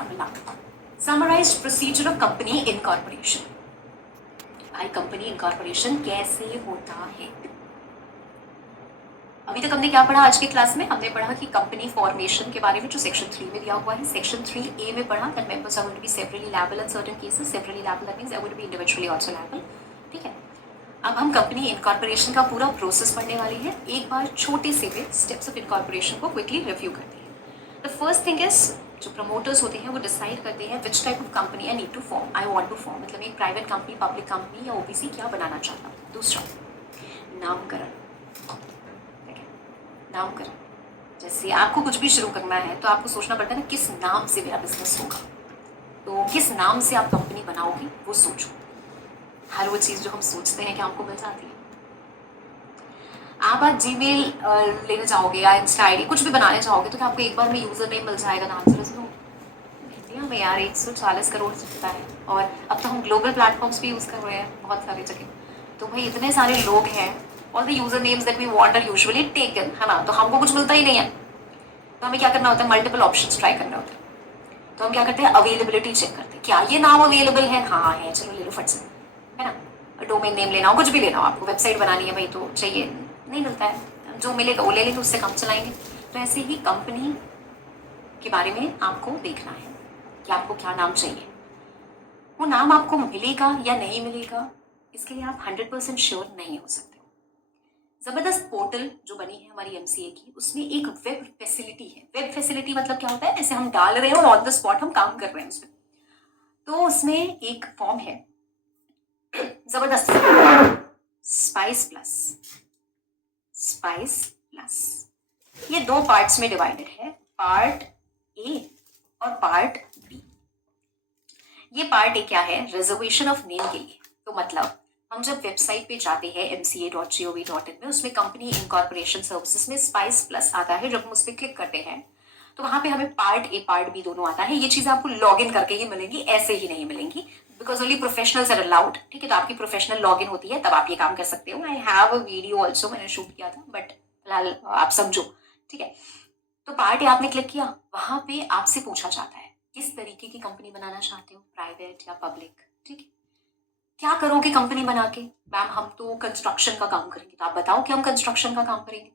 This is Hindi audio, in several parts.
example now. Summarized procedure of company incorporation. भाई कंपनी इनकॉर्पोरेशन कैसे होता है? अभी तक हमने क्या पढ़ा आज की क्लास में? हमने पढ़ा कि कंपनी फॉर्मेशन के बारे में जो सेक्शन 3 में दिया हुआ है. सेक्शन 3A में पढ़ा that members are going to be severally liable in certain cases. Severally liable that means they are going to be individually also liable. ठीक है. अब हम कंपनी इनकॉर्पोरेशन का पूरा प्रोसेस पढ़ने वाले हैं. एक बार छोटे से स्टेप्स ऑफ इनकॉर्पोरेशन को क्विकली रिव्यू करते हैं. द फर्स्ट थिंग इज जो प्रमोटर्स होते हैं वो डिसाइड करते हैं which type of company I need to form, I want to form, मतलब एक प्राइवेट कंपनी, पब्लिक कंपनी या ओबीसी क्या बनाना चाहता हूँ. दूसरा नामकरण. ठीक है, नामकरण. जैसे आपको कुछ भी शुरू करना है तो आपको सोचना पड़ता है ना किस नाम से मेरा बिजनेस होगा. तो किस नाम से आप कंपनी बनाओगे वो सोचो. हर वो चीज़ जो हम सोचते हैं कि हमको मिल जाती है. आप आज जीमेल लेने जाओगे या इंस्टा आईडी कुछ भी बनाने चाहोगे तो क्या आपको एक बार में यूजर नेम मिल जाएगा, नाम से? इंडिया में यार 140 करोड़ जनता है और अब तो हम ग्लोबल प्लेटफॉर्म्स भी यूज़ कर रहे हैं बहुत सारी जगह. तो भाई इतने सारे लोग हैं, all the user names that we want are usually taken, है ना? तो हमको कुछ मिलता ही नहीं है. तो हमें क्या करना होता है? मल्टीपल ऑप्शंस ट्राई करना होता है. तो हम क्या करते हैं? अवेलेबिलिटी चेक करते हैं. क्या ये नाम अवेलेबल है? हाँ है, चलो ले लो फट से, है ना? डोमेन नेम लेना हो, कुछ भी लेना हो, आपको वेबसाइट बनानी है भाई तो चाहिए, नहीं मिलता है, जो मिलेगा वो ले लेंगे, उससे काम चलाएंगे. तो ऐसे ही कंपनी के बारे में आपको देखना है कि आपको क्या नाम चाहिए. वो नाम आपको मिलेगा या नहीं मिलेगा इसके लिए आप 100% श्योर नहीं हो सकते. जबरदस्त पोर्टल जो बनी है हमारी एमसीए की, उसमें एक वेब फैसिलिटी है. वेब फैसिलिटी मतलब क्या होता है? जैसे हम डाल रहे हैं और ऑन द स्पॉट हम काम कर रहे हैं उसमें. तो उसमें एक फॉर्म है जबरदस्त, स्पाइस प्लस. स्पाइस प्लस ये 2 पार्ट्स में डिवाइडेड है, पार्ट ए और पार्ट बी. ये पार्ट ए क्या है? रिजर्वेशन ऑफ नेम के लिए. तो मतलब हम जब वेबसाइट पे जाते हैं mca.gov.in में, उसमें कंपनी इनकॉर्पोरेशन सर्विसेज में स्पाइस प्लस आता है. जब हम उस पर क्लिक करते हैं तो वहां पे हमें पार्ट ए पार्ट बी दोनों आता है. ये चीजें आपको लॉग इन करके ही मिलेंगी, ऐसे ही नहीं मिलेंगी, because only professionals are allowed. ठीक है, तो आपकी प्रोफेशनल लॉग इन होती है तब आप ये काम कर सकते हो. I have a video also, मैंने शूट किया था, बट फिलहाल आप समझो. ठीक है, तो पार्ट ए आपने क्लिक किया, वहां पे आपसे पूछा जाता है किस तरीके की कंपनी बनाना चाहते हो, प्राइवेट या पब्लिक. ठीक है, क्या करोगे कंपनी बना के? मैम हम तो कंस्ट्रक्शन का काम करेंगे. तो आप बताओ कि हम कंस्ट्रक्शन का काम करेंगे.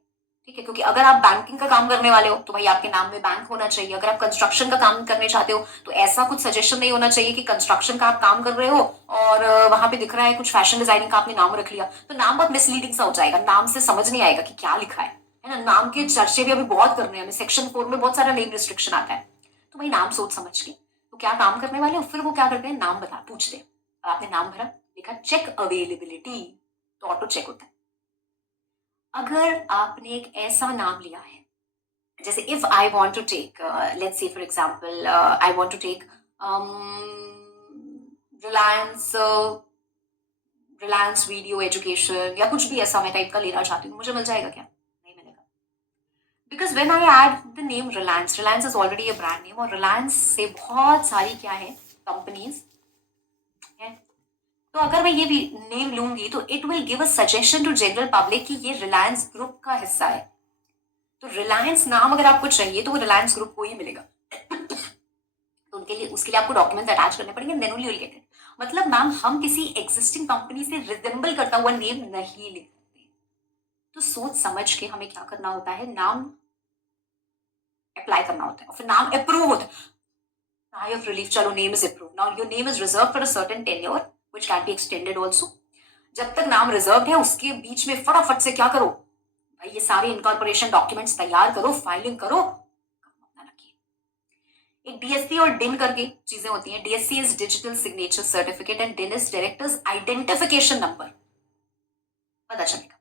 ठीक है, क्योंकि अगर आप बैंकिंग का काम करने वाले हो तो भाई आपके नाम में बैंक होना चाहिए. अगर आप कंस्ट्रक्शन का काम करने चाहते हो तो ऐसा कुछ सजेशन नहीं होना चाहिए कि कंस्ट्रक्शन का आप काम कर रहे हो और वहां पे दिख रहा है कुछ फैशन डिजाइनिंग का आपने नाम रख लिया. तो नाम बहुत मिसलीडिंग सा हो जाएगा, नाम से समझ नहीं आएगा कि क्या लिखा है ना? नाम के चर्चे भी अभी बहुत कर रहे हैं, सेक्शन 4 में बहुत सारा नेम रिस्ट्रिक्शन आता है. तो भाई नाम सोच समझ के तो क्या काम करने वाले हो. फिर वो क्या करते हैं? नाम बता पूछते हैं. आपने नाम भरा, लिखा चेक अवेलेबिलिटी, तो ऑटो चेक होता है. अगर आपने एक ऐसा नाम लिया है, जैसे if I want to take, let's say for example I want to take Reliance, Reliance video education या कुछ भी ऐसा मैं टाइप का लेना चाहती हूँ, मुझे मिल जाएगा क्या? नहीं मिलेगा. Because when I add the name Reliance, Reliance is already a brand name और रिलायंस से बहुत सारी क्या है कंपनीज है. तो अगर मैं ये भी नेम लूंगी तो it will give a suggestion to general public कि ये रिलायंस ग्रुप का हिस्सा है. तो रिलायंस नाम अगर आपको चाहिए तो वो रिलायंस ग्रुप को ही मिलेगा. तो उनके लिए, उसके लिए आपको डॉक्यूमेंट अटैच करने पड़ेंगे, then only you will get it. मतलब मैम हम किसी एग्जिस्टिंग कंपनी से रिजेंबल करता हुआ नेम नहीं लिख सकते. तो सोच समझ के हमें क्या करना होता है? नाम अप्लाई करना होता है और फिर नाम अप्रूव होता है. High of relief, चलो name is approved. Now your name is reserved for a certain tenure, which can be extended also. जब तक नाम रिजर्व है उसके बीच में फटाफट से क्या करो भाई, ये सारे इनकॉर्पोरेशन डॉक्यूमेंट्स तैयार करो, फाइलिंग करो, अपना रखिए. एक डीएससी और डिन करके चीजें होती हैं. DSC is digital signature certificate and डिन इज डायरेक्टर्स आइडेंटिफिकेशन नंबर. पता चलेगा.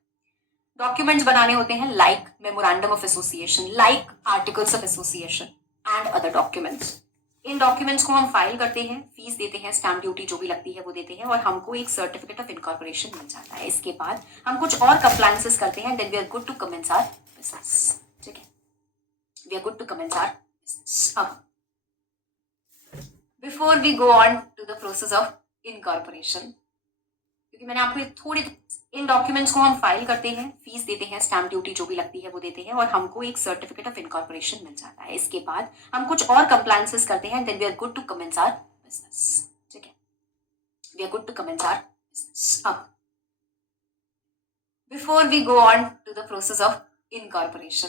डॉक्यूमेंट्स बनाने होते हैं like memorandum of association, like articles of association and other documents. In documents को हम फाइल करते हैं, फीस देते हैं, स्टैम्प ड्यूटी जो भी लगती है वो देते हैं और हमको एक सर्टिफिकेट ऑफ इनकॉर्पोरेशन मिल जाता है. इसके बाद हम कुछ और कंप्लायंसेस करते हैं, then we are good to commence our business. ठीक है, we are good to commence our business. अब before we go on to the process of incorporation, क्योंकि मैंने आपको थोड़ी इन डॉक्यूमेंट्स को हम फाइल करते हैं, फीस देते हैं, स्टैम्प ड्यूटी जो भी लगती है वो देते हैं और हमको एक सर्टिफिकेट ऑफ इनकॉर्पोरेशन मिल जाता है। इसके बाद हम कुछ और कंप्लायंसेस करते हैं, then we are good to commence our business. ठीक है, we are good to commence our business. अब before we go on to the process of incorporation,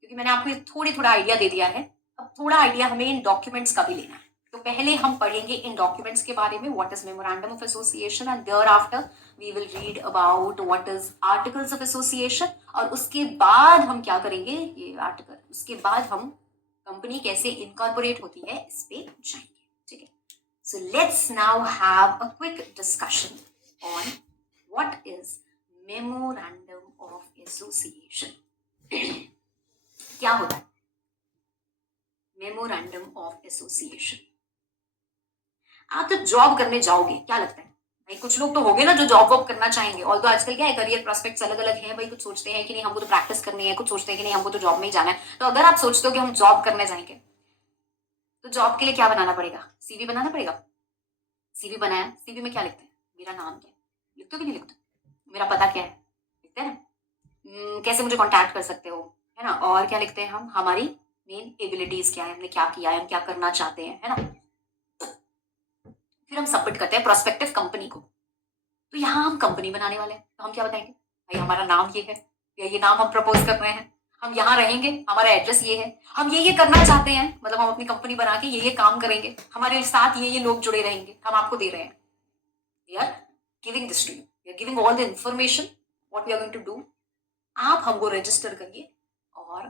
क्योंकि मैंने आपको थोड़ा आइडिया दे दिया है, अब थोड़ा आइडिया हमें इन डॉक्यूमेंट्स का भी लेना है। तो पहले हम पढ़ेंगे इन डॉक्यूमेंट्स के बारे में, what is memorandum of association, and thereafter we will read about what is articles of association, और उसके बाद हम क्या करेंगे, ये आर्टिकल, उसके बाद हम कंपनी कैसे इनकॉर्पोरेट होती है इस पे जाएंगे। ठीक है, so let's now have a quick discussion on what is memorandum of association. क्या होता है मेमोरेंडम ऑफ एसोसिएशन? आप जब जॉब करने जाओगे, क्या लगता है भाई, कुछ लोग तो होंगे ना जो जॉब वॉब करना चाहेंगे, और तो आजकल क्या है, करियर प्रोस्पेक्ट्स अलग अलग हैं भाई, कुछ सोचते हैं कि नहीं हमको तो प्रैक्टिस करनी है, कुछ सोचते हैं कि नहीं हमको तो जॉब में ही जाना है। तो अगर आप सोचते हो कि हम जॉब करने जाएंगे, तो जॉब के लिए क्या बनाना पड़ेगा, सीवी बनाना पड़ेगा। सीवी बनाया, सीवी में क्या लिखते हैं, मेरा नाम क्या है, लिखते हो कि नहीं लिखते, मेरा पता क्या है, लिखते हैं ना, कैसे मुझे कॉन्टैक्ट कर सकते हो, है ना, और क्या लिखते हैं हम, हमारी मेन एबिलिटीज क्या है, हमने क्या किया है, हम क्या करना चाहते हैं, है ना। फिर हम सबमिट करते हैं प्रोस्पेक्टिव कंपनी को। तो यहाँ हम कंपनी बनाने वाले हैं, तो हम क्या बताएंगे, भाई हमारा नाम ये है, या ये नाम हम प्रपोज कर रहे हैं, हम यहाँ रहेंगे, हमारा एड्रेस ये है, हम ये करना चाहते हैं, मतलब हम अपनी कंपनी बना के ये काम करेंगे, हमारे साथ ये लोग जुड़े रहेंगे, हम आपको दे रहे हैं। We are giving this to you, we are giving all the information what we are going to do. आप हमको रजिस्टर करिए और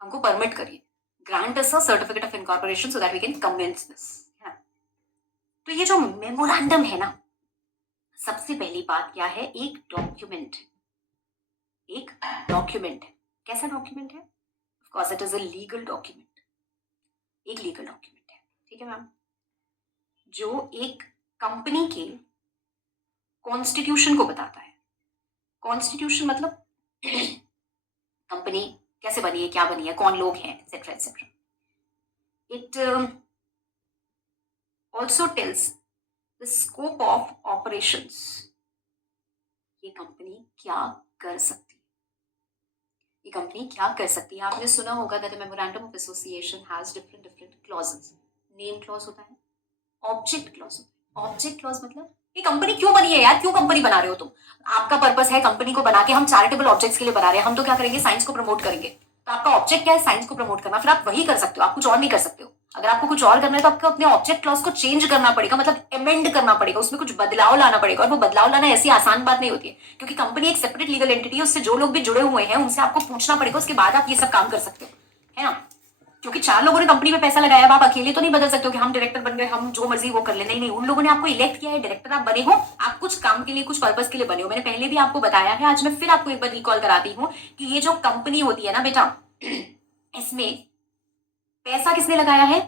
हमको परमिट करिए, grant us a certificate of incorporation so that we can commence this. तो ये जो मेमोरेंडम है ना, सबसे पहली बात क्या है, एक डॉक्यूमेंट है, एक डॉक्यूमेंट है। कैसा डॉक्यूमेंट है, of course it is a legal document, एक लीगल डॉक्यूमेंट है। ठीक है मैम, जो एक कंपनी के कॉन्स्टिट्यूशन को बताता है। कॉन्स्टिट्यूशन मतलब कंपनी कैसे बनी है, क्या बनी है, कौन लोग हैं, etcetera etcetera. It also tells the scope of operations, ये कंपनी क्या कर सकती है, ये कंपनी क्या कर सकती है। आपने सुना होगा that the memorandum of association has different different clauses. Name clause होता है, ऑब्जेक्ट क्लॉज होता है। ऑब्जेक्ट क्लॉज मतलब ये कंपनी क्यों बनी है यार, क्यों कंपनी बना रहे हो तुम, आपका पर्पस है कंपनी को बना के, हम चैरिटेबल ऑब्जेक्ट्स के लिए बना रहे हैं, हम तो क्या करेंगे, साइंस को प्रमोट करेंगे। तो आपका ऑब्जेक्ट क्या है, साइंस को प्रमोट करना, फिर आप वही कर सकते हो, आप कुछ और नहीं कर सकते हो। अगर आपको कुछ और करना है तो आपको अपने ऑब्जेक्ट क्लॉज को चेंज करना पड़ेगा, मतलब अमेंड करना पड़ेगा, उसमें कुछ बदलाव लाना पड़ेगा, और वो बदलाव लाना ऐसी आसान बात नहीं होती है, क्योंकि कंपनी एक सेपरेट लीगल एंटिटी है, उससे जो लोग भी जुड़े हुए हैं उनसे आपको पूछना पड़ेगा, उसके बाद आप ये सब काम कर सकते हो, है ना। क्योंकि 4 लोगों ने कंपनी में पैसा लगाया, आप अकेले तो नहीं बदल सकते हो कि हम डायरेक्टर बन गए, हम जो मर्जी वो कर ले, नहीं नहीं, उन लोगों ने आपको इलेक्ट किया है, डायरेक्टर आप बने हो, आप कुछ काम के लिए, कुछ पर्पस के लिए बने हो। मैंने पहले भी आपको बताया है, आज मैं फिर आपको एक बार रिकॉल कराती हूँ कि ये जो कंपनी होती है ना बेटा, इसमें पैसा किसने लगाया है,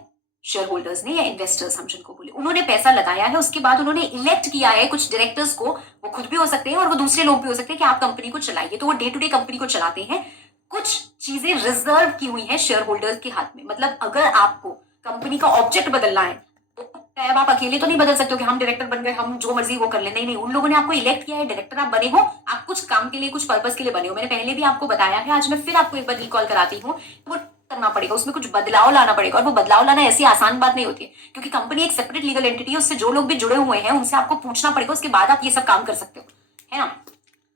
शेयर होल्डर्स ने या इन्वेस्टर्स, हम जिनको बोले, उन्होंने पैसा लगाया है, उसके बाद उन्होंने इलेक्ट किया है कुछ डायरेक्टर्स को, वो खुद भी हो सकते हैं और वो दूसरे लोग भी हो सकते हैं, कि आप कंपनी को चलाइए, तो वो डे टू डे कंपनी को चलाते हैं। कुछ चीजें रिजर्व की हुई है शेयर होल्डर्स के हाथ में, मतलब अगर आपको कंपनी का ऑब्जेक्ट बदलना है तो अब आप अकेले तो नहीं बदल सकते हो कि हम डायरेक्टर बन गए, हम जो मर्जी वो कर ले, नहीं नहीं, उन लोगों ने आपको इलेक्ट किया है, डायरेक्टर आप बने हो, आप कुछ काम के लिए, कुछ पर्पस के लिए बने हो। मैंने पहले भी आपको बताया है, आज मैं फिर आपको एक बार रिकॉल कराती हूँ। वो करना पड़ेगा, उसमें कुछ बदलाव लाना पड़ेगा, और वो बदलाव लाना ऐसी आसान बात नहीं होती है, क्योंकि कंपनी एक सेपरेट लीगल एंटिटी है, उससे जो लोग भी जुड़े हुए हैं उनसे आपको पूछना पड़ेगा, उसके बाद आप ये सब काम कर सकते हो, है ना।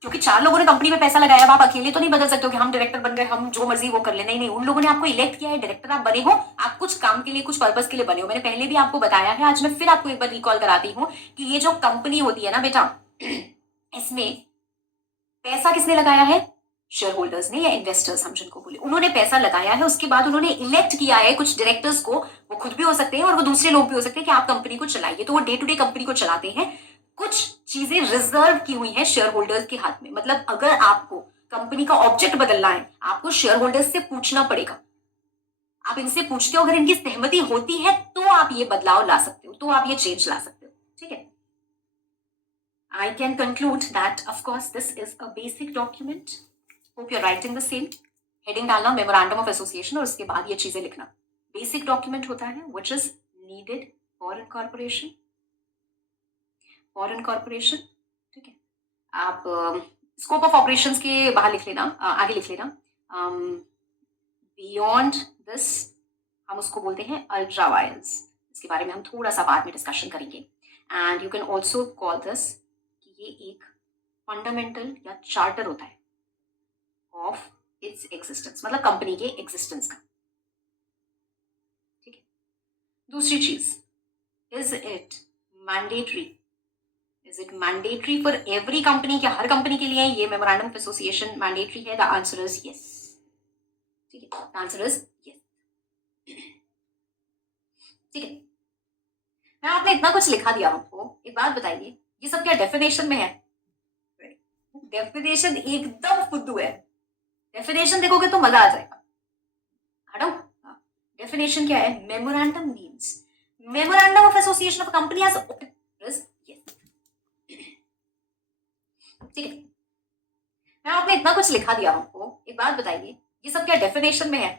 क्योंकि 4 लोगों ने कंपनी में पैसा लगाया, आप अकेले तो नहीं बदल सकते हो कि हम डायरेक्टर बन गए, हम जो मर्जी वो कर ले, नहीं नहीं, उन लोगों ने आपको इलेक्ट किया है, डायरेक्टर आप बने हो, आप कुछ काम के लिए, कुछ पर्पस के लिए बने हो। मैंने पहले भी आपको बताया है, आज मैं फिर आपको एक बार रिकॉल कराती हूँ कि ये जो कंपनी होती है ना बेटा, इसमें पैसा किसने लगाया है, शेयर होल्डर्स ने या इन्वेस्टर्स, हम जिनको बोले, उन्होंने पैसा लगाया है, उसके बाद उन्होंने इलेक्ट किया है कुछ डायरेक्टर्स को, वो खुद भी हो सकते हैं और वो दूसरे लोग भी हो सकते हैं, कि आप कंपनी को चलाइए, तो वो डे टू डे कंपनी को चलाते हैं। कुछ चीजें रिजर्व की हुई है शेयर होल्डर्स के हाथ में, मतलब अगर आपको कंपनी का ऑब्जेक्ट बदलना है, आपको शेयर होल्डर्स से पूछना पड़ेगा, आप इनसे पूछते हो, अगर इनकी सहमति होती है तो आप ये बदलाव ला सकते हो, तो आप ये चेंज ला सकते हो। ठीक है, I can conclude that of course this is a basic document. Hope you're writing the same. Heading डालना मेमोरेंडम ऑफ एसोसिएशन और उसके बाद ये चीजें लिखना। बेसिक डॉक्यूमेंट होता है which is needed for incorporation. ठीक है, आप स्कोप ऑफ ऑपरेशंस के बाहर लिख लेना, आगे लिख लेना बियॉन्ड दिस, हम उसको बोलते हैं अल्ट्रा वायर्स। इसके बारे में हम थोड़ा सा बाद में डिस्कशन करेंगे। And you can also call this कि ये एक फंडामेंटल या चार्टर होता है ऑफ इट्स एग्जिस्टेंस, मतलब कंपनी के एग्जिस्टेंस का। ठीक है। दूसरी चीज, is it mandatory, is it mandatory for every company, क्या हर कंपनी के लिए ये मेमोरेंडम ऑफ एसोसिएशन मैंडेटरी है? The answer is yes. ठीक है, द आंसर इज यस। ठीक है, मैं आपने इतना कुछ लिखा दिया आपको, एक बात बताइए, ये सब क्या डेफिनेशन में है? डेफिनेशन एकदम फुद्दू है। डेफिनेशन देखोगे तो मजा आ जाएगा। हटो, डेफिनेशन क्या है? Memorandum means memorandum of association of company as ठीक है, मैं आपने इतना कुछ लिखा दिया आपको, एक बात बताइए, ये सब क्या डेफिनेशन में है?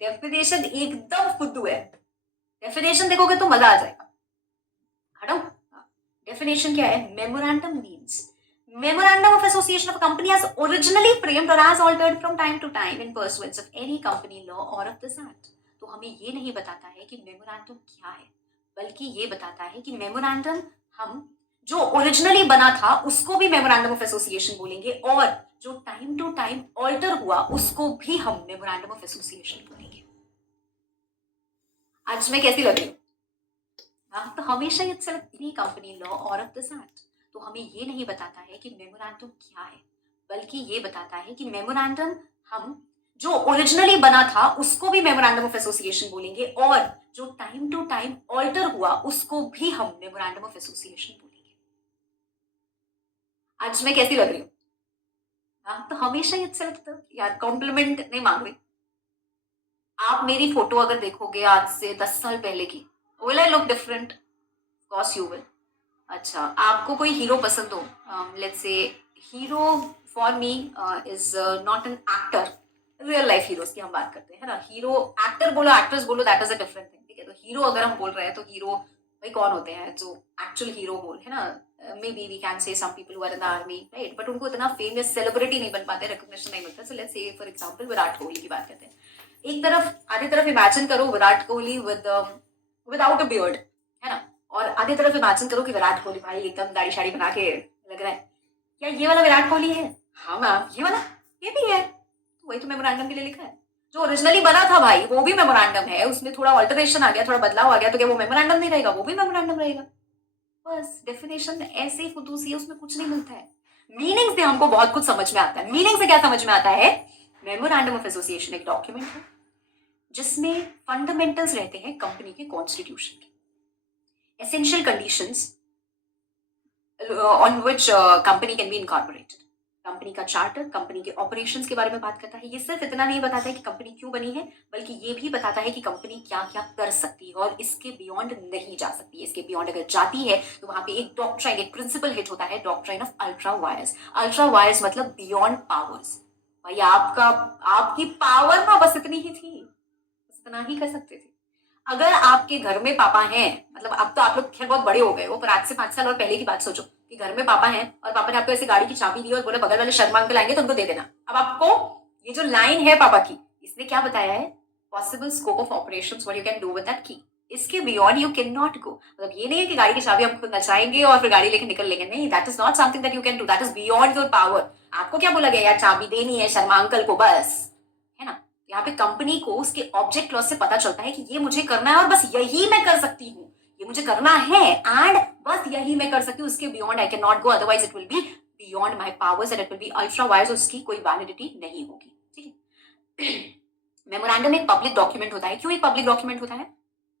डेफिनेशन एकदम फुद्दू है। डेफिनेशन देखोगे तो मजा आ जाएगा। हटो, डेफिनेशन क्या है? Memorandum means memorandum of association of company as originally framed or as altered from time to time in pursuance of any company law or of this act। तो हमें ये नहीं बताता है कि मेमोरेंडम क्या है, बल्कि ये बताता है कि मेमोरेंडम हम जो ओरिजिनली बना था उसको भी मेमोरेंडम ऑफ एसोसिएशन बोलेंगे, और जो टाइम टू टाइम ऑल्टर हुआ उसको भी हम मेमोरेंडम ऑफ एसोसिएशन बोलेंगे। आज मैं कैसी लग रही हूँ? हाँ, तो हमेशा ये अच्छा लगती है कंपनी लॉ और ऑफ दिस एक्ट। तो हमें ये नहीं बताता है कि मेमोरेंडम क्या है, बल्कि ये बताता है कि मेमोरेंडम हम जो ओरिजिनली बना था उसको भी मेमोरेंडम ऑफ एसोसिएशन बोलेंगे, और जो टाइम टू टाइम ऑल्टर हुआ उसको भी हम मेमोरेंडम ऑफ एसोसिएशन बोलेंगे। आज मैं कैसी लग रही हूँ? हाँ, तो हमेशा ही अच्छा लगता है यार, कॉम्प्लीमेंट नहीं मांग रही। आप मेरी फोटो अगर देखोगे आज से 10 साल पहले की, will I look different? Cos u will. अच्छा, आपको कोई हीरो पसंद हो, let's say hero for me is not an actor, real life heroes की हम बात करते हैं, है ना? हीरो, एक्टर बोलो एक्ट्रेस बोलो, that is a different thing. ठीक है, तो हीरो अगर हम बोल रहे हैं तो हीरो भाई कौन होते हैं जो एक्चुअल हीरो बोल, है ना? May be we can say some people who are in the army, right, but उनको इतना फेमस सेलिब्रिटी नहीं बन पाते, रिकॉग्निशन नहीं मिलता। So let's say for example Virat Kohli की बात करते हैं। एक तरफ आधी तरफ इमेजिन करो Virat Kohli without a beard, है ना? और आधी तरफ इमेजिन करो कि विराट कोहली भाई एकदम दाढ़ी शाड़ी बना के लग रहा है, क्या ये वाला विराट कोहली है? हाँ मैम, ये वाला, ये भी है, तो वही तो मेमोरेंडम के लिए लिखा है। जो ओरिजिनली बना था भाई वो भी मेमोरेंडम है, उसमें थोड़ा ऑल्टरेशन आ गया, थोड़ा बदलाव आ गया, तो क्या वो मेमोरेंडम नहीं रहेगा? वो भी मेमोरेंडम रहेगा। बस डेफिनेशन ऐसे ही फुदूसी है, उसमें कुछ नहीं मिलता है। मीनिंग से हमको बहुत कुछ समझ में आता है। मीनिंग से क्या समझ में आता है? मेमोरेंडम ऑफ एसोसिएशन एक डॉक्यूमेंट है जिसमें फंडामेंटल्स रहते हैं कंपनी के कॉन्स्टिट्यूशन के, essential conditions on which company can be incorporated। Company का चार्टर कंपनी के ऑपरेशंस के बारे में बात करता है। ये सिर्फ इतना नहीं बताता है कि कंपनी क्यों बनी है, बल्कि ये भी बताता है कि कंपनी क्या क्या कर सकती है और इसके बियॉन्ड नहीं जा सकती है। इसके बियॉन्ड अगर जाती है तो वहां पे एक डॉक्ट्राइन, एक प्रिंसिपल हिट होता है, doctrine of ultra vires. Ultra vires मतलब बियॉन्ड पावर्स। भाई आपका, आपकी पावर ना बस इतनी ही थी, बस इतना ही कर सकते थे। अगर आपके घर में पापा हैं, मतलब अब तो आप लोग खैर बहुत बड़े हो गए हो, पर आज से 5 साल और पहले की बात सोचो कि घर में पापा हैं और पापा ने आपको ऐसे गाड़ी की चाबी दी और बोले बगल वाले शर्मा अंकल आएंगे तो उनको दे देना। अब आपको ये जो लाइन है पापा की, इसने क्या बताया है? Possible scope of operations, what you can do with that की। इसके beyond you can not go. मतलब ये नहीं है कि गाड़ी की चाबी हम खुद नचाएंगे और फिर गाड़ी लेके निकल लेंगे, नहीं, that is not something that you can do, that is beyond your power. आपको क्या बोला गया यार, चाबी देनी है शर्मा अंकल को बस, है ना? यहाँ पे कंपनी को उसके ऑब्जेक्ट क्लॉज से पता चलता है कि ये मुझे करना है और बस यही मैं कर सकती हूँ, ये मुझे करना है एंड बस यही मैं कर सकती हूँ, उसके beyond I can not go, otherwise it will be beyond my powers and it will be ultra vires, उसकी कोई वैलिडिटी नहीं होगी। ठीक है। मेमोरेंडम एक पब्लिक डॉक्यूमेंट होता है। क्यों एक पब्लिक डॉक्यूमेंट होता है?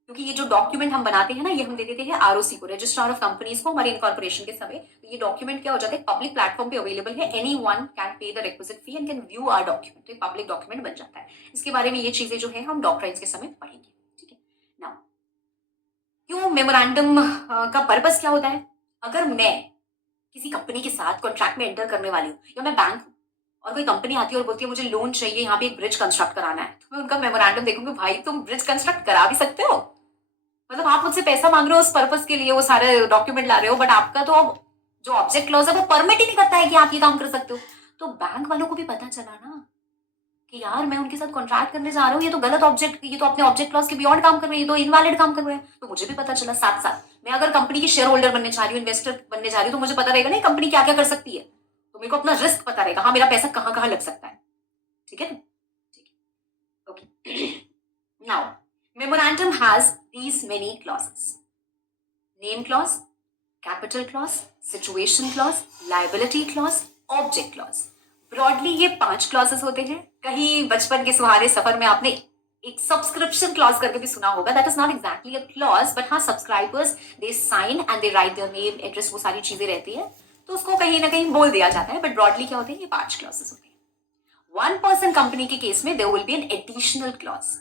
क्योंकि ये जो डॉक्यूमेंट हम बनाते हैं ना, ये हम दे देते हैं आरओसी को, रजिस्ट्रार ऑफ कंपनीज को, हमारे इनकॉर्पोरेशन के समय। तो ये डॉक्यूमेंट क्या हो जाता है? पब्लिक प्लेटफॉर्म पे अवेलेबल है, anyone can pay the requisite fee and can view our document. तो एक पब्लिक डॉक्यूमेंट बन जाता है। इसके बारे में ये चीजें जो है हम डॉक्ट्राइन्स के समय पढ़ेंगे। ठीक है। नाउ, क्यों मेमोरेंडम का पर्पस क्या होता है? अगर मैं किसी कंपनी के साथ कॉन्ट्रैक्ट में एंटर करने वाली हूँ, या मैं बैंक हूँ और कोई कंपनी आती है और बोलती है मुझे लोन चाहिए, यहाँ पे एक ब्रिज कंस्ट्रक्ट कराना है, तो मैं उनका मेमोरेंडम देखूंगी, भाई तुम ब्रिज कंस्ट्रक्ट करा भी सकते हो? मतलब आप मुझसे पैसा मांग रहे हो उस पर्पस के लिए, वो सारे डॉक्यूमेंट ला रहे हो, बट आपका तो अब जो ऑब्जेक्ट क्लॉज है वो परमिट ही नहीं करता है कि आप ये काम कर सकते हो। तो बैंक वालों को भी पता चला ना कि यार मैं उनके साथ कॉन्ट्रैक्ट करने जा रहा हूँ, ये तो गलत ऑब्जेक्ट, ये तो अपने ऑब्जेक्ट क्लॉज के बियॉन्ड काम कर रहे हैं, ये तो इनवैलिड काम कर रहे हैं। तो मुझे भी पता चला साथ साथ, मैं अगर कंपनी की शेयर होल्डर बनने जा रही हूँ, इन्वेस्टर बनने जा रही हूँ, तो मुझे पता रहेगा ना कंपनी क्या क्या कर सकती है, तो मेरे को अपना रिस्क पता रहेगा, हाँ मेरा पैसा कहाँ कहाँ लग सकता है। ठीक है, ठीक है, okay. Now memorandum has these many clauses: name clause, capital clause, situation clause, liability clause, object clause. Broadly ये 5 क्लॉजेस होते हैं। कहीं बचपन के सुहाने सफर में आपने एक सब्सक्रिप्शन क्लॉज करके भी सुना होगा। That is not exactly a clause, but हाँ, subscribers they sign and they write their name, address, वो सारी चीजें रहती है, तो उसको कहीं ना कहीं बोल दिया जाता है। बट ब्रॉडली क्या होते हैं, ये 5 क्लॉजेस होते हैं। 1% कंपनी के केस में there will be an additional clause,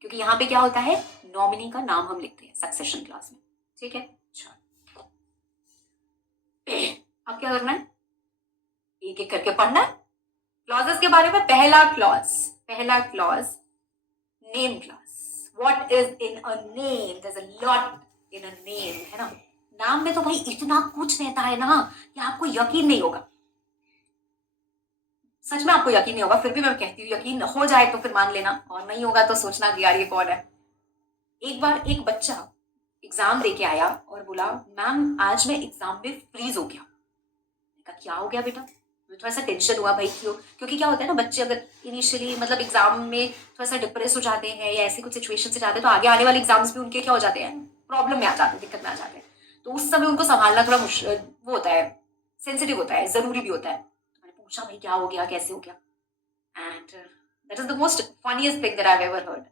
क्योंकि यहाँ पे क्या होता है, नॉमिनी का नाम हम लिखते हैं सक्सेशन क्लॉज में। ठीक है, अब क्या करना है, एक एक करके पढ़ना है क्लॉजेस के बारे में। पहला clause name clause. What is in a name? There is a lot in a name, है ना। नाम में तो भाई इतना कुछ रहता है ना कि आपको यकीन नहीं होगा। सच में आपको यकीन नहीं होगा, फिर भी मैं कहती हूँ यकीन हो जाए तो फिर मान लेना, और नहीं होगा तो सोचना कि यार ये कौन है। एक बार एक बच्चा एग्जाम देके आया और बोला, मैम आज मैं एग्जाम में फ्रीज हो गया। क्या हो गया बेटा? थोड़ा सा टेंशन हुआ भाई, क्यों? क्योंकि क्या होता है ना, बच्चे अगर इनिशियली मतलब एग्जाम में थोड़ा सा डिप्रेस हो जाते हैं या ऐसी कुछ सिचुएशन से जाते हैं, तो आगे आने वाले एग्जाम्स भी उनके क्या हो जाते हैं, प्रॉब्लम में आ जाते हैं, दिक्कत में आ जाते हैं। तो उस समय उनको संभालना थोड़ा मुश्किल वो होता है, सेंसिटिव होता है, जरूरी भी होता है। तो मैंने पूछा भाई क्या हो गया, कैसे हो गया, and that is the most funniest thing that I have ever heard.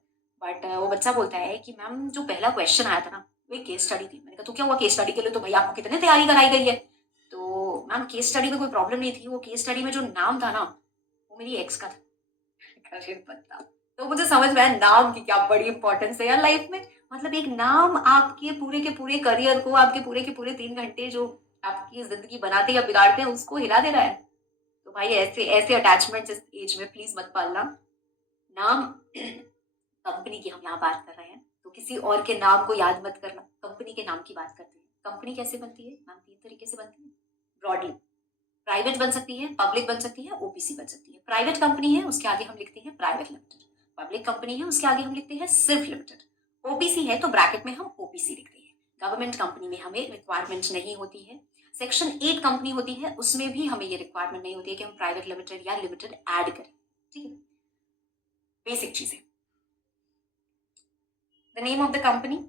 But वो बच्चा बोलता है कि मैम जो पहला क्वेश्चन आया था ना, वो एक केस स्टडी थी। मैंने कहा तो क्या हुआ केस स्टडी के लिए, तो भाई आपको कितने तैयारी कराई गई है? तो मैम केस स्टडी में कोई प्रॉब्लम नहीं थी, वो केस स्टडी में जो नाम था ना, वो मेरी एक्स का था। अरे बता, तो मुझे समझ में आया नाम की क्या बड़ी इंपॉर्टेंस है यार लाइफ में। मतलब एक नाम आपके पूरे के पूरे करियर को, आपके पूरे के पूरे 3 घंटे जो आपकी जिंदगी बनाते या बिगाड़ते हैं, उसको हिला दे रहा है। तो भाई ऐसे ऐसे अटैचमेंट इस एज में प्लीज मत पालना। नाम कंपनी की हम यहाँ बात कर रहे हैं, तो किसी और के नाम को याद मत करना, कंपनी के नाम की बात करते हैं। कंपनी कैसे बनती है मैम? 3 तरीके से बनती है ब्रॉडली। प्राइवेट बन सकती है, पब्लिक बन सकती है, ओपीसी बन सकती है। प्राइवेट कंपनी है, उसके आगे हम लिखते हैं प्राइवेट लिमिटेड। पब्लिक कंपनी है, उसके आगे हम लिखते हैं सिर्फ लिमिटेड। ओपीसी है तो ब्रैकेट में हम ओपीसी लिखते हैं। गवर्नमेंट कंपनी में हमें रिक्वायरमेंट नहीं होती है। सेक्शन 8 कंपनी होती है, उसमें भी हमें ये रिक्वायरमेंट नहीं होती है कि हम प्राइवेट लिमिटेड या लिमिटेड ऐड करें। ठीक है, बेसिक चीजें। The name of the company,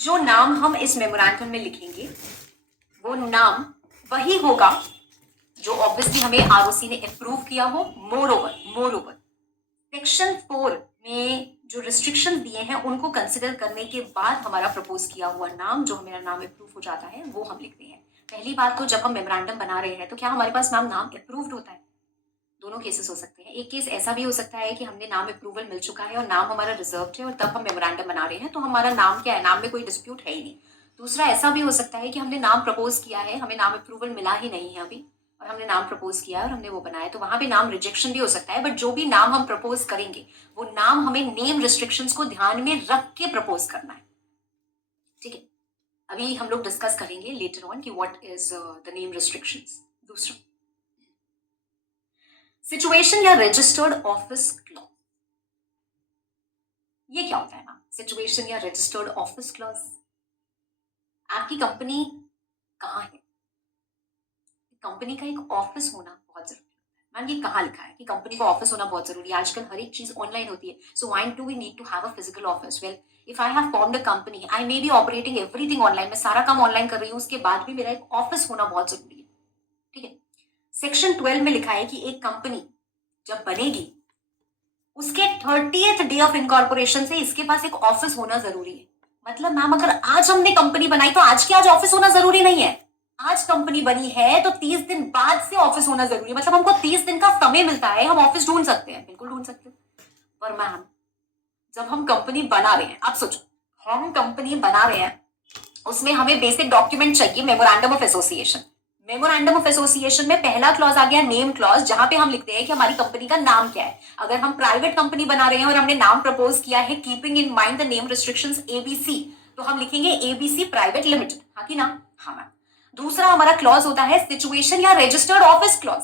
जो नाम हम इस मेमोरेंडम में लिखेंगे वो नाम वही होगा जो ऑब्वियसली हमें आरओसी ने अप्रूव किया हो। मोर ओवर सेक्शन 4 में जो रिस्ट्रिक्शन दिए हैं उनको कंसिडर करने के बाद हमारा प्रपोज किया हुआ नाम, जो हमारा नाम अप्रूव हो जाता है, वो हम लिखते हैं। पहली बात तो जब हम मेमोरेंडम बना रहे हैं तो क्या हमारे पास नाम अप्रूव्ड होता है? दोनों केसेस हो सकते हैं। एक केस ऐसा भी हो सकता है कि हमने नाम अप्रूवल मिल चुका है और नाम हमारा रिजर्व्ड है और तब हम मेमोरेंडम बना रहे हैं, तो हमारा नाम क्या है, नाम में कोई डिस्प्यूट है ही नहीं। दूसरा ऐसा भी हो सकता है कि हमने नाम प्रपोज किया है, हमें नाम अप्रूवल मिला ही नहीं है अभी, और हमने नाम प्रपोज किया है और हमने वो बनाया, तो वहां पे नाम रिजेक्शन भी हो सकता है। बट जो भी नाम हम प्रपोज करेंगे वो नाम हमें नेम रिस्ट्रिक्शंस को ध्यान में रख के प्रपोज करना है। ठीक है, अभी हम लोग डिस्कस करेंगे लेटर ऑन कि what is the name restrictions. दूसरा, सिचुएशन या रजिस्टर्ड ऑफिस क्लॉज। ये क्या होता है मैम, सिचुएशन या रजिस्टर्ड ऑफिस क्लॉज? आपकी कंपनी कहाँ है? कंपनी का एक ऑफिस होना बहुत जरूरी है। मैम ये कहाँ लिखा है कि कंपनी का ऑफिस होना बहुत जरूरी है? आजकल हर एक चीज ऑनलाइन होती है, so why do we need to have a physical office? Well, if I have formed a company, I may be operating everything online, मैं सारा काम ऑनलाइन कर रही हूँ, उसके बाद भी मेरा एक ऑफिस होना बहुत जरूरी है। ठीक है, सेक्शन 12 में लिखा है कि एक कंपनी जब बनेगी उसके 30th डे ऑफ इनकॉर्पोरेशन से इसके पास एक ऑफिस होना जरूरी है। मतलब मैम अगर आज हमने कंपनी बनाई तो आज के आज ऑफिस होना जरूरी नहीं है। आज कंपनी बनी है तो 30 दिन बाद से ऑफिस होना जरूरी है। मतलब हमको 30 दिन का समय मिलता है, हम ऑफिस ढूंढ सकते हैं, बिल्कुल ढूंढ सकते हैं। पर मैम जब हम कंपनी बना रहे हैं, आप सोचो हम कंपनी बना रहे हैं, उसमें हमें बेसिक डॉक्यूमेंट चाहिए, memorandum of association. Memorandum of association में पहला क्लॉज आ गया नेम क्लॉज, जहां पे हम लिखते हैं कि हमारी कंपनी का नाम क्या है। अगर हम प्राइवेट कंपनी बना रहे हैं और हमने नाम प्रपोज किया है keeping in mind the name restrictions ABC, तो हम लिखेंगे एबीसी प्राइवेट लिमिटेड, हाँ कि ना? हाँ मैम। दूसरा हमारा क्लॉज होता है सिचुएशन या रजिस्टर्ड ऑफिस क्लॉज,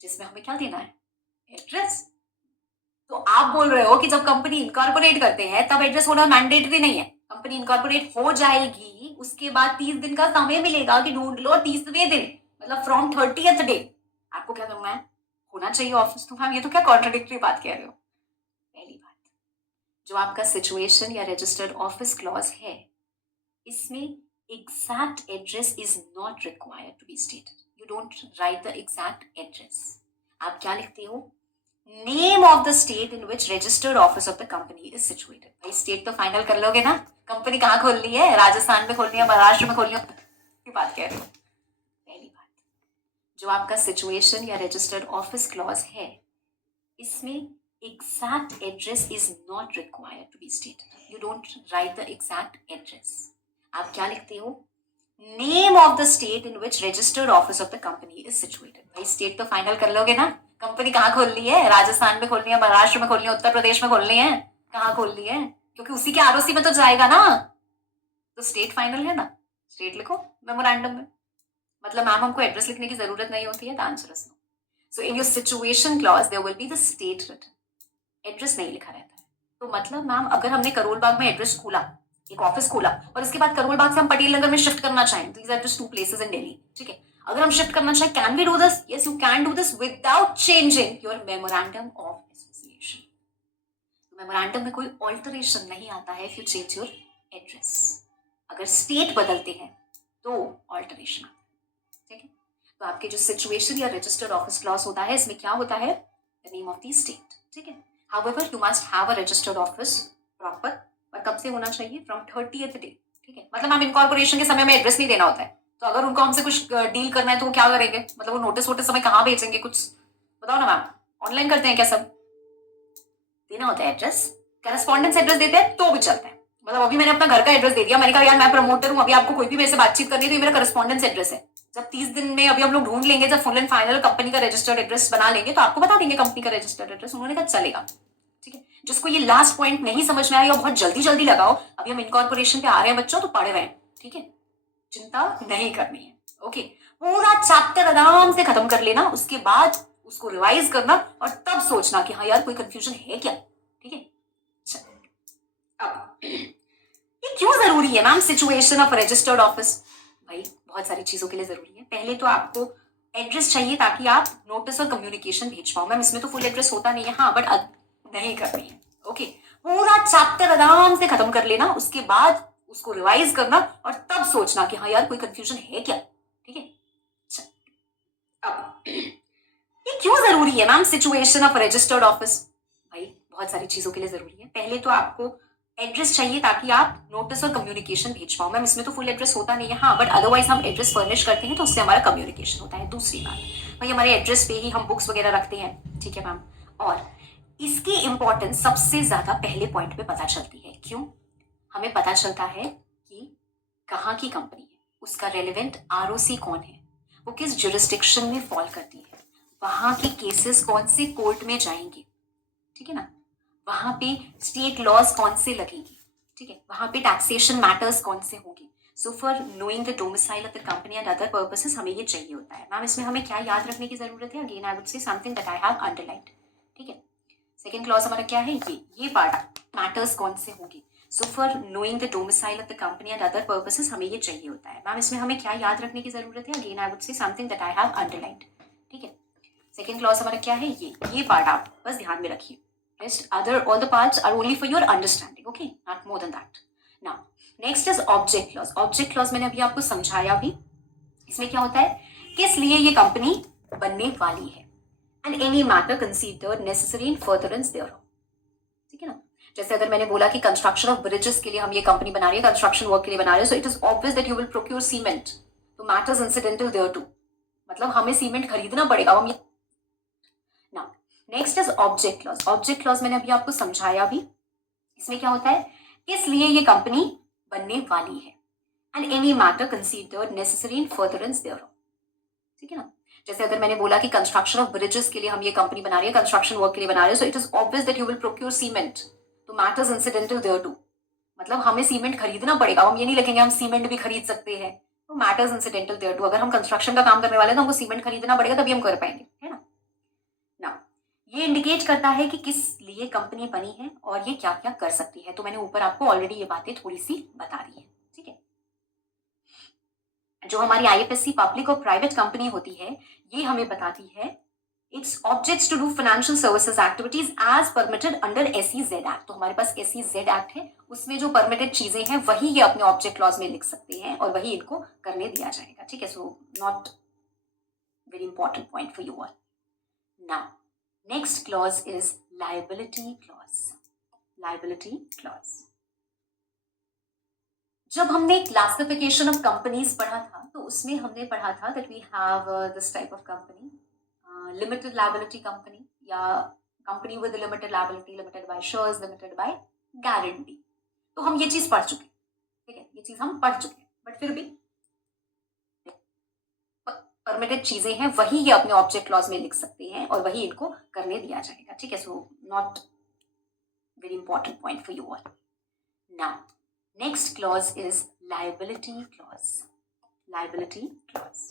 जिसमें हमें क्या देना है? एड्रेस। तो आप बोल रहे हो कि जब कंपनी इनकॉर्पोरेट करते हैं तब एड्रेस होना मैंडेटरी नहीं है। कंपनी इनकॉर्पोरेट हो जाएगी, उसके बाद 30 दिन का समय मिलेगा कि ढूंढ लो 30वें दिन, मतलब फ्रॉम 30th डे आपको क्या करना है? होना चाहिए ऑफिस। तो मैम ये तो क्या कॉन्ट्राडिक्टरी बात कह रहे हो? पहली बात, जो आपका सिचुएशन या रजिस्टर्ड ऑफिस क्लॉज है, इसमें exact address is not required to be stated. You don't write the exact address. आप क्या लिखते हो? Name of the state in which registered office of the company is situated. भाई स्टेट तो फाइनल कर लोगे ना? कंपनी कहाँ खोलनी है? राजस्थान में खोलनी है, महाराष्ट्र में खोलनी है? की बात कह रहे हो? पहली बात, जो आपका सिचुएशन या रजिस्टर्ड ऑफिस क्लॉज है, इसमें exact address is not required to be stated. You don't write the exact address. आप क्या लिखते हो? Name of the state in which registered office of the company is situated. भाई स्टेट तो फाइनल कर लोगे ना? कंपनी कहाँ खोलनी है? राजस्थान में खोलनी है, महाराष्ट्र में खोलनी है, उत्तर प्रदेश में खोलनी है? कहाँ खोलनी है? क्योंकि उसी के आरओसी में तो जाएगा ना, तो स्टेट फाइनल है ना? स्टेट लिखो मेमोरेंडम में। मतलब मैम हमको एड्रेस लिखने की जरूरत नहीं होती है? The answer is no. So in your situation clause there will be the state written, address नहीं लिखा रहता है। तो मतलब मैम अगर हमने करोल बाग में एड्रेस खोला, एक ऑफिस खोला, और उसके बाद करोल बाग से हम पटेल नगर में शिफ्ट करना चाहें, these are just two places in Delhi, ठीक है? अगर हम शिफ्ट करना चाहें, can we do this? Yes, you can do this without changing your memorandum of association. Memorandum में कोई ऑल्टरेशन नहीं आता है if you change your address. अगर स्टेट बदलते हैं तो ऑल्टरेशन आता है, ठीक है? तो आपके जो सिचुएशन या रजिस्टर्ड ऑफिस क्लॉज होता है, इसमें क्या होता है? The name of the state, ठीक है? However, you must have a registered office proper, और कब से होना चाहिए? फ्रॉम 30th डे, ठीक है? मतलब हम इनकॉर्पोरेशन के समय में एड्रेस नहीं देना होता है, तो अगर उनको हमसे कुछ डील करना है तो वो क्या करेंगे? मतलब वो नोटिस वोटिस समय कहाँ भेजेंगे? कुछ बताओ ना मैम, ऑनलाइन करते हैं क्या सब? देना होता है एड्रेस। करस्पॉन्डेंस एड्रेस देते हैं तो भी चलता है। मतलब अभी मैंने अपना घर का एड्रेस दे दिया, मैंने कहा यार मैं प्रमोटर हूँ, अभी आपको कोई भी मेरे से बातचीत करनी है तो ये मेरा करस्पॉन्डेंस एड्रेस है। जब 30 दिन में अभी हम लोग ढूंढ लेंगे, जब फुल एंड फाइनल कंपनी का रजिस्टर्ड एड्रेस बना लेंगे, तो आपको बता देंगे कंपनी का रजिस्टर्ड एड्रेस। उन्होंने कहा चलेगा, ठीक है? जिसको ये लास्ट पॉइंट नहीं समझ में आया, बहुत जल्दी जल्दी लगाओ, अभी हम इनकॉर्पोरेशन पे आ रहे हैं बच्चों, तो पढ़ रहे हैं, ठीक है? चिंता नहीं करनी है, ओके? पूरा चैप्टर आराम से खत्म कर लेना, उसके बाद उसको रिवाइज करना और तब सोचना कि हाँ यार कोई कंफ्यूजन है क्या, ठीक है? अब ये क्यों जरूरी है ma'am situation of registered office? भाई बहुत सारी चीजों के लिए जरूरी है। पहले तो आपको एड्रेस चाहिए ताकि आप नोटिस और कम्युनिकेशन भेज पाओ। मैम इसमें तो फुल एड्रेस होता नहीं है, हाँ, बट नहीं करनी है, ओके? पूरा चैप्टर आराम से खत्म कर लेना, उसके बाद उसको रिवाइज करना और तब सोचना कि हाँ यार कोई कंफ्यूजन है क्या, ठीक है? अब ये क्यों जरूरी है ma'am situation of registered office? भाई बहुत सारी चीजों के लिए जरूरी है। पहले तो आपको एड्रेस चाहिए ताकि आप नोटिस और कम्युनिकेशन भेज पाओ। मैम इसमें तो फुल एड्रेस होता नहीं है, हाँ, बट अदरवाइज हम एड्रेस फर्निश करते हैं तो उससे हमारा कम्युनिकेशन होता है। दूसरी बात, भाई हमारे एड्रेस पे ही हम बुक्स वगैरह रखते हैं, ठीक है मैम? और इसकी इंपॉर्टेंस सबसे ज्यादा पहले पॉइंट पे पता चलती है। क्यों? हमें पता चलता है कि कहाँ की कंपनी है, उसका रेलिवेंट आरओसी कौन है, वो किस जुरिस्डिक्शन में फॉल करती है, वहां के केसेस कौन से कोर्ट में जाएंगे, ठीक है ना? वहां पे स्टेट लॉज कौन से लगेंगे, ठीक है? वहां पे टैक्सेशन मैटर्स कौन से होंगे। So for knowing the domicile of the company and other purposes हमें ये चाहिए होता है। मैम इसमें हमें क्या याद रखने की जरूरत है? Again I would say something that I have underlined, ठीक है? सेकंड क्लॉज हमारा क्या है? ये पार्ट मैटर्स कौन से होंगे। So for knowing the domicile of the company and other purposes हमें ये चाहिए होता है। मैम इसमें हमें क्या याद रखने की जरूरत है? Again I would say something that I have underlined, ठीक है? सेकंड क्लॉज हमारा क्या है? ये पार्ट आप बस ध्यान में रखिए। Rest other all the parts are only for your understanding, okay? Not more than that. Now, next is object clause. Object clause मैंने अभी आपको समझाया भी। इसमें क्या होता है? किस लिए ये कंपनी बनने वाली है, and any matter considered necessary in furtherance thereof, ठीक है ना? जैसे अगर मैंने बोला कि कंस्ट्रक्शन ऑफ ब्रिजेस के लिए हम ये कंपनी बना रही है, कंस्ट्रक्शन वर्क के लिए बना रही है, so it is obvious that you will procure cement, तो मैटर्स इंसिडेंटल देयर टू, मतलब हमें सीमेंट खरीदना पड़ेगा। हम now next is object clause. Object clause मैंने अभी आपको समझाया भी। इसमें क्या होता है? किस लिए ये कंपनी बनने वाली है, and any matter considered necessary in furtherance thereof, ठीक है ना? जैसे अगर मैंने बोला कि कंस्ट्रक्शन ऑफ ब्रिजेस के लिए हम ये कंपनी बना रही है, कंस्ट्रक्शन वर्क के लिए बना रही है, so it is obvious that you will procure cement, तो मैटर्स इंसिडेंटल देयर टू, मतलब हमें सीमेंट खरीदना पड़ेगा, हम ये नहीं लिखेंगे हम सीमेंट भी खरीद सकते हैं। तो मैटर्स इंसिडेंटल देयर टू, अगर हम कंस्ट्रक्शन का काम करने वाले हैं तो हमको सीमेंट खरीदना पड़ेगा तभी हम कर पाएंगे, है ना। ना ये इंडिकेट करता है कि किस लिए कंपनी बनी है और ये क्या क्या कर सकती है। तो मैंने ऊपर आपको ऑलरेडी ये बातें थोड़ी सी बता दी है, ठीक है। जो हमारी आईएफएससी पब्लिक और प्राइवेट कंपनी होती है, ये हमें बताती है its objects to do financial services activities as permitted under SEZ act. तो हमारे पास SEZ एक्ट है, उसमें जो परमिटेड चीजें हैं वही ये अपने ऑब्जेक्ट क्लॉज में लिख सकते हैं और वही इनको करने दिया जाएगा, ठीक है। So not very important point for you all. Now next clause is liability clause. Liability clause, जब हमने क्लासिफिकेशन ऑफ कंपनीज पढ़ा था तो उसमें हमने पढ़ा था that we have this type of company, limited liability company या company with limited liability, limited by shares, limited by guarantee. तो हम ये चीज पढ़ चुके हैं, ठीक है, ये चीज हम पढ़ चुके हैं, बट फिर भी परमिटेड चीजें हैं वही ये अपने ऑब्जेक्ट क्लॉज में लिख सकते हैं और वही इनको करने दिया जाएगा, ठीक है। So not very important point for you all. Now next clause is liability clause. Liability clause,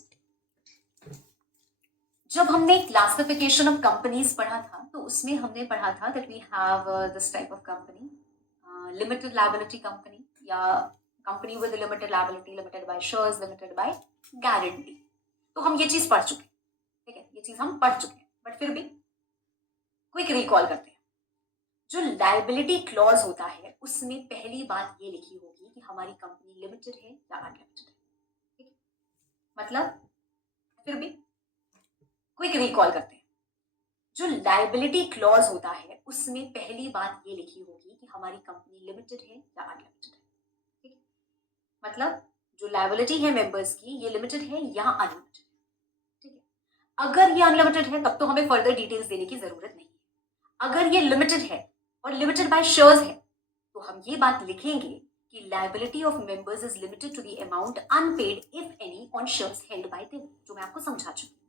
जब हमने क्लासिफिकेशन ऑफ कंपनीज पढ़ा था तो उसमें हमने पढ़ा था that we have this type of company, limited liability company या company with limited liability, limited by shares, limited by guarantee. तो हम ये चीज पढ़ चुके हैं, ठीक है, ये चीज हम पढ़ चुके हैं, बट फिर भी क्विक रिकॉल करते हैं। जो लायबिलिटी क्लॉज होता है उसमें पहली बात ये लिखी होगी कि हमारी कंपनी लिमिटेड है या अनलिमिटेड है, ठीक है। मतलब फिर भी क्विक रिकॉल करते हैं। जो लायबिलिटी क्लॉज होता है उसमें पहली बात ये लिखी होगी कि हमारी कंपनी लिमिटेड है या अनलिमिटेड है, ठीक है। मतलब जो लायबिलिटी है मेंबर्स की, ये लिमिटेड है या अनलिमिटेड है, ठीक है। अगर ये अनलिमिटेड है तब तो हमें फर्दर डिटेल्स देने की जरूरत नहीं है। अगर ये लिमिटेड है और लिमिटेड बाय शेयर्स है तो हम ये बात लिखेंगे कि liability of members is limited to the amount unpaid if any on shares held by them, जो मैं आपको समझा चुकी हूँ।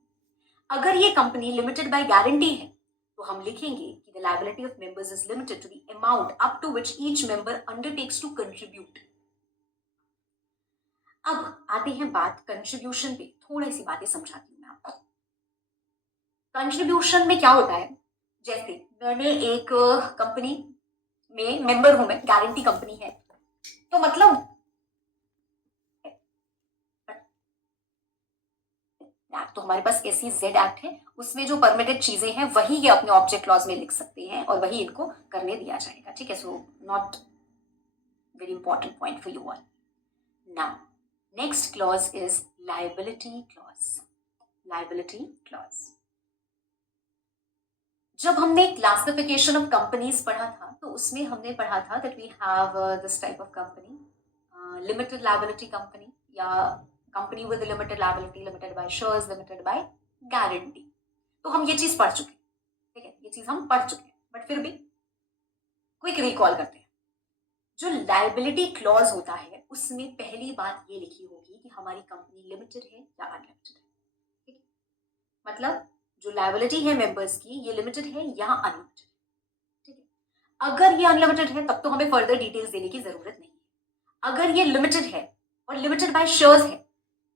अगर ये कंपनी लिमिटेड बाय गारंटी है तो हम लिखेंगे कि the liability of members is limited to the amount up to which each member undertakes to contribute. अब आते हैं बात कंट्रीब्यूशन पे, थोड़ी सी बातें समझाती हूँ मैं आपको। कंट्रीब्यूशन में क्या होता है, जैसे मैंने एक कंपनी में मेंबर हूं, मैं गारंटी कंपनी है, तो मतलब एक्ट, तो हमारे पास SEZ एक्ट है, उसमें जो परमिटेड चीजें हैं वही ये अपने ऑब्जेक्ट क्लॉज में लिख सकते हैं और वही इनको करने दिया जाएगा, ठीक है। So not very important point for you all. Now next clause is liability clause. Liability clause, जब हमने क्लासिफिकेशन ऑफ कंपनीज पढ़ा था तो उसमें हमने पढ़ा था that we have this type of company, limited liability company या company with limited liability, limited by shares, limited by guarantee. तो हम ये चीज पढ़ चुके हैं, ठीक है, ये चीज हम पढ़ चुके हैं, बट फिर भी क्विक रिकॉल करते हैं। जो लायबिलिटी क्लॉज होता है उसमें पहली बात ये लिखी होगी कि हमारी कंपनी लिमिटेड है या अनलिमिटेड है, ठीक है। मतलब जो लायबिलिटी है मेंबर्स की, ये लिमिटेड है या अनलिमिटेड, ठीक है। अगर ये अनलिमिटेड है तब तो हमें फर्दर डिटेल्स देने की जरूरत नहीं है। अगर ये लिमिटेड है और लिमिटेड बाय शेयर्स है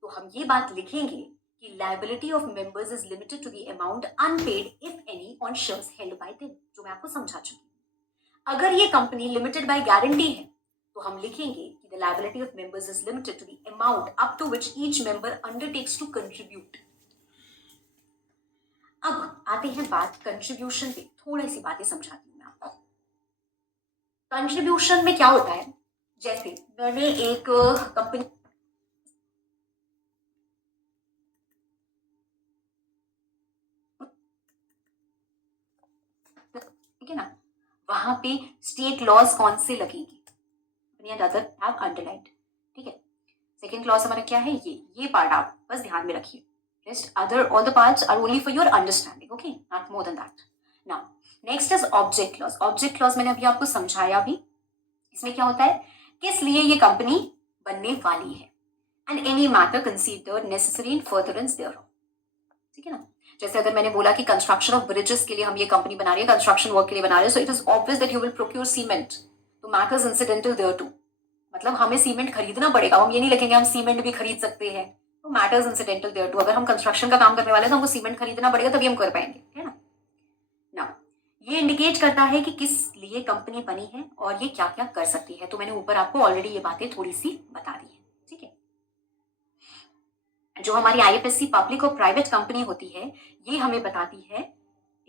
तो हम ये बात लिखेंगे कि liability of members is limited to the amount unpaid if any on shares held by them, जो मैं आपको समझा चुकी हूँ। अगर ये कंपनी लिमिटेड बाय गारंटी है तो हम लिखेंगे कि the liability of members is limited to the amount up to which each member undertakes to contribute. अब आते हैं बात कंट्रीब्यूशन पे, थोड़ी सी बातें समझाती हूँ मैं आपको। कंट्रीब्यूशन में क्या होता है, जैसे मैंने एक कंपनी, ठीक है ना, वहां पे स्टेट लॉज कौन से लगेंगे, अदर हैव अंडरलाइंड, ठीक है। सेकेंड क्लॉज हमारा क्या है, ये पार्ट आप बस ध्यान में रखिए। Rest other all the parts are only for your understanding, okay, not more than that. Now next is object clause. Object clause मैंने अभी आपको समझाया भी, इसमें क्या होता है, किस लिए ये कंपनी बनने वाली है, and any matter considered necessary in furtherance thereof, ठीक है ना। जैसे अगर मैंने बोला कि कंस्ट्रक्शन ऑफ ब्रिजेस के लिए हम ये कंपनी बना रही है, कंस्ट्रक्शन वर्क के लिए बना रहे हैं, so it is obvious that you will procure cement, तो मैटर्स इंसिडेंटल देयर टू, मतलब हमें सीमेंट खरीदना पड़ेगा, हम ये नहीं लिखेंगे हम सीमेंट भी खरीद सकते हैं, तो मैटर्स इंसिडेंटल देयर टू। अगर हम कंस्ट्रक्शन का काम करने वाले हैं तो हमको सीमेंट खरीदना पड़ेगा तभी हम कर पाएंगे, है ना। ना, ये इंडिकेट करता है कि किस लिए कंपनी बनी है और ये क्या क्या कर सकती है। तो मैंने ऊपर आपको ऑलरेडी ये बातें थोड़ी सी बता दी है, ठीक है। जो हमारी आईएफएससी पब्लिक और प्राइवेट कंपनी होती है, ये हमें बताती है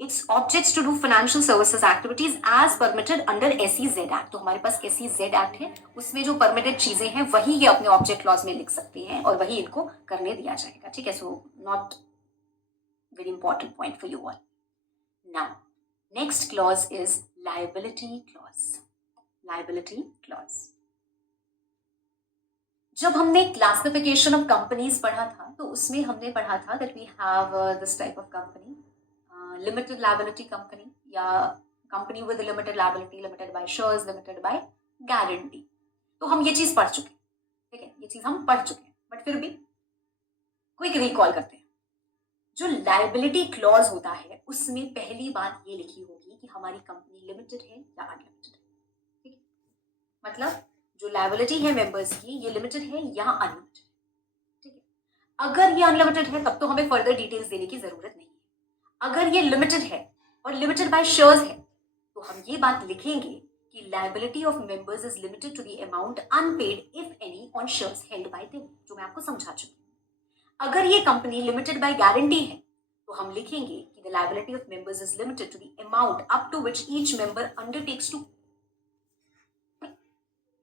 its objects to do financial services activities as permitted under SEZ act. तो हमारे पास SEZ एक्ट है, उसमें जो परमिटेड चीजें हैं वही ये अपने ऑब्जेक्ट क्लॉज में लिख सकते हैं और वही इनको करने दिया जाएगा, ठीक है। So not very important point for you all. Now next clause is liability clause. Liability clause, जब हमने क्लासिफिकेशन ऑफ कंपनीज पढ़ा था तो उसमें हमने पढ़ा था that we have this type of company, limited liability company या company with limited liability, limited by shares, limited by guarantee. तो हम ये चीज पढ़ चुके हैं, ठीक है, ये चीज हम पढ़ चुके हैं, बट फिर भी क्विक रिकॉल करते हैं। जो लायबिलिटी क्लॉज होता है उसमें पहली बात ये लिखी होगी कि हमारी कंपनी लिमिटेड है या अनलिमिटेड है, ठीक है। मतलब जो लायबिलिटी है मेंबर्स की, ये लिमिटेड है या अनलिमिटेड, ठीक है। अगर ये अनलिमिटेड है तब तो हमें फर्दर डिटेल्स देने की जरूरत नहीं है। अगर ये लिमिटेड है और लिमिटेड बाय शेयर्स है तो हम ये बात लिखेंगे कि liability of members is limited to the amount unpaid if any on shares held by them, जो मैं आपको समझा चुकी हूँ। अगर ये कंपनी लिमिटेड बाय गारंटी है तो हम लिखेंगे कि the liability of members is limited to the amount up to which each member undertakes to.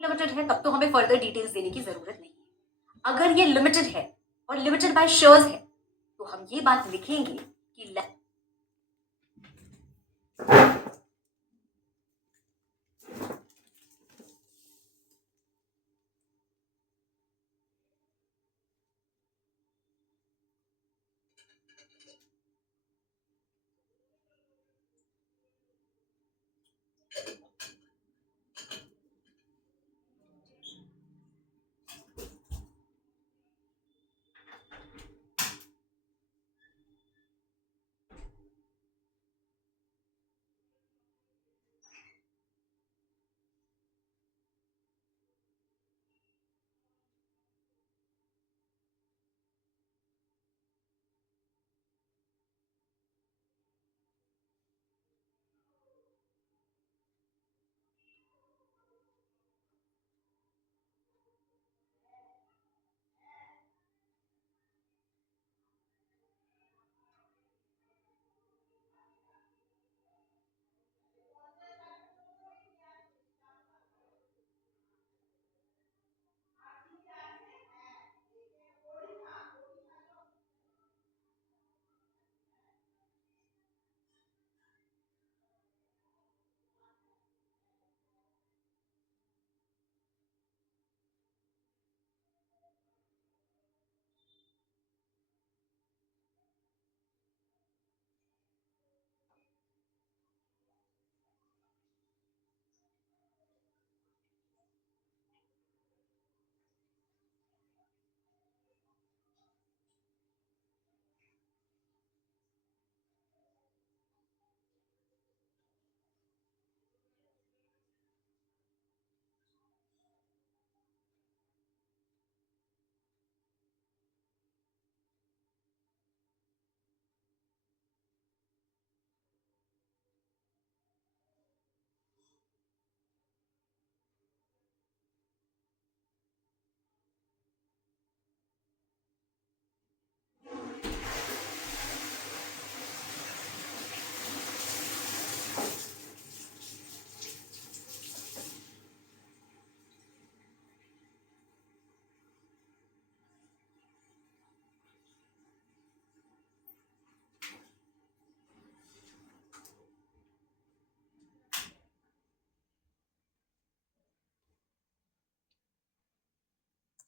Limited है तब तो हमें फर्दर डिटेल्स देने की जरूरत नहीं है। अगर ये लिमिटेड है और लिमिटेड बाय शेयर्स है तो हम ये बात लिखेंगे कि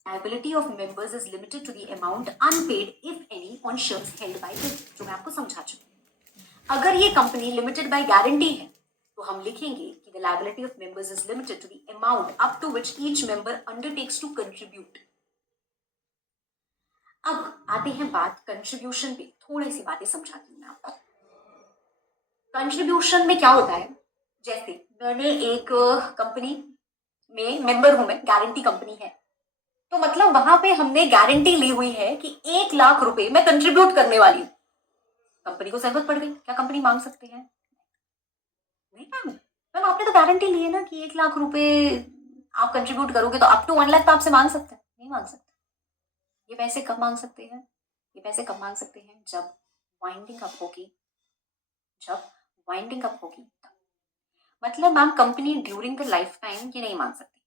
liability of members is limited to the amount unpaid if any on shares held by them, जो मैं आपको समझा चुकी हूँ। अगर ये कंपनी लिमिटेड बाय गारंटी है तो हम लिखेंगे कि the liability of members is limited to the amount up to which each member undertakes to contribute। अब आते हैं बात कंट्रीब्यूशन पे, थोड़ी सी बातें समझाती हूँ मैं आपको। कंट्रीब्यूशन में क्या होता है, जैसे मैंने एक कंपनी में मेंबर हूं मैं, गारंटी कंपनी है, तो मतलब वहां पे हमने गारंटी ली हुई है कि 1 लाख रुपए मैं कंट्रीब्यूट करने वाली हूँ। कंपनी को जरूरत पड़ गई, क्या कंपनी मांग सकते हैं? नहीं मैम, मैम आपने तो गारंटी ली है ना कि 1 लाख रुपए आप कंट्रीब्यूट करोगे, तो अप टू 1 लाख तो आपसे मांग सकते हैं? नहीं मांग सकते। ये पैसे कब मांग सकते हैं? ये पैसे कब मांग सकते हैं? जब वाइंडिंग अप होगी, जब वाइंडिंग अप होगी तब। मतलब ma'am company during the life time ये नहीं मांग सकती।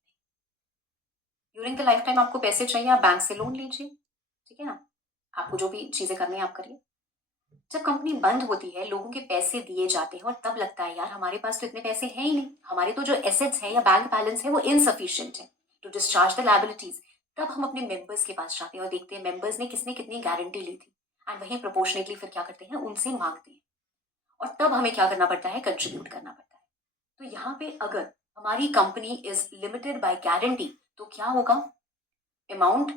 ड्यूरिंग द लाइफ टाइम आपको पैसे चाहिए, आप बैंक से लोन लीजिए, ठीक है ना, आपको जो भी चीजें करनी है आप करिए। जब कंपनी बंद होती है, लोगों के पैसे दिए जाते हैं और तब लगता है यार हमारे पास तो इतने पैसे हैं ही नहीं, हमारे तो जो एसेट्स है या बैंक बैलेंस है वो इनसफिशिएंट है टू डिस्चार्ज द लायबिलिटीज। तब हम अपने मेंबर्स के पास जाते हैं और देखते हैं मेंबर्स ने किसने कितनी गारंटी ली थी, एंड वही प्रोपोर्शनेटली फिर क्या करते हैं, उनसे मांगते हैं, और तब हमें क्या करना पड़ता है, कंट्रीब्यूट करना पड़ता है। तो यहाँ पे अगर हमारी company is limited by guarantee तो क्या होगा, अमाउंट